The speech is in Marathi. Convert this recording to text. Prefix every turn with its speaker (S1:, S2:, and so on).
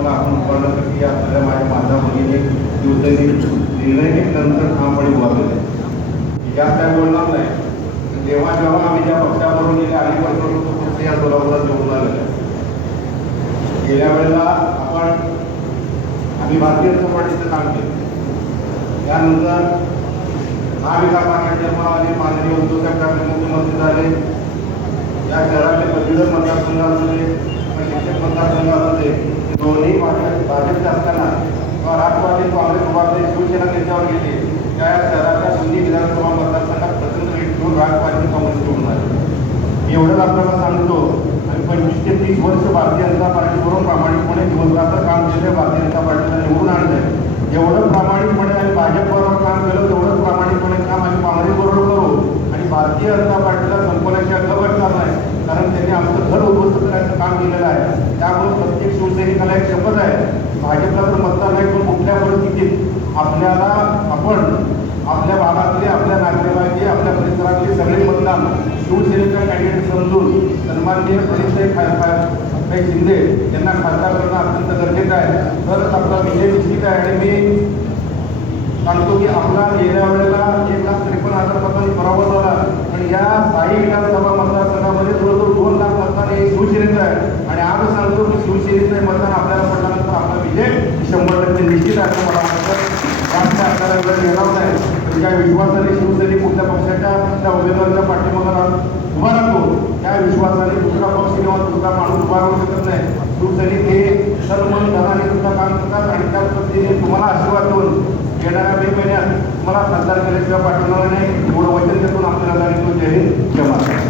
S1: मला आपण उभारण्यासाठी आपल्याला माझ्या माझ्या मुलीने युवतीने निर्णय घेतल्यानंतर ठामपणे उभारलेले यात काय बोलणार नाही जेव्हा जेव्हा आम्ही ज्या पक्षाबरोबर गेले अलीकडे तो पक्ष या जोरावर जेवून आलेला गेल्या वेळेला आपण आम्ही भारतीय जनता पार्टीचं काम केलं. त्यानंतर महाविकास आघाडी जन्माला माननीय उद्धव साहेब ठाकरे मुख्यमंत्री झाले. या शहरातले पदवीधर मतदारसंघ असू शिक्षक मतदारसंघ असू दे दोन्ही भाजप भाजपचे असताना किंवा राष्ट्रवादी काँग्रेस उभारले शिवसेना त्यांच्यावर गेली. त्या शहराच्या दोन्ही विधानसभा मतदारसंघात प्रचंड लीड घेऊन राष्ट्रवादी काँग्रेस घेऊन आले. मी एवढंच आपल्याला सांगतो आणि पंचवीस ते तीस वर्ष भारतीय जनता पार्टीवरून प्रामाणिकपणे दिवसरात्र काम केले भारतीय जनता पार्टीला निवडून आणलंय. जेवढं प्रामाणिकपणे आम्ही भाजपबरोबर काम केलं तेवढंच प्रामाणिकपणे काम आम्ही काँग्रेसबरोबर करू. आणि भारतीय जनता त्यामुळे प्रत्येक शिवसैनिकाला एक शपथ आहे. भाजपला तर मतदार नाही पण कुठल्या परिस्थितीत? आपल्याला आपण आपल्या भागातले आपल्या नातेवाईक आपल्या परिसरातले सगळे मतदार शिवसेनेचा कॅन्डिडेट समजून सन्माननीय प्रणितसाई खासदार शिंदे यांना खासदार करणं अत्यंत गरजेचं आहे. तरच आपला विजय निश्चित आहे आणि मी सांगतो की आपला गेल्या वेळेला एक लाख त्रेपन्न हजार मतांनी पराभव झाला पण या साई विधानसभा मतदारसंघामध्ये जवळजवळ दोन लाख मतदान हे शिवसेनेचं आहे आणि आज सांगतो की शिवसेनेचं हे मतदान आपल्याला पडल्यानंतर आपला विजय शंभर टक्के निश्चित आहे असं मला वाटतं. जास्त आपल्याला वेळ घेणार नाही. तरी ज्या विश्वासाने शिवसैनिक कुठल्या पक्षाच्या त्या उमेदवाराच्या पाठीमागा उभा राहतो त्या विश्वासाने दुसरा पक्ष किंवा दुसरा माणूस उभा राहू शकत नाही. शिवसैनिक हे सर्व धनाने सुद्धा काम करतात आणि त्याच पद्धतीने तुम्हाला आशीर्वाद देऊन येणाऱ्या मे महिन्यात तुम्हाला खासदार केल्याशिवाय पाठवणार नाही. एवढं वचन देतो आपल्याला जय हिंद जय महाराष्ट्र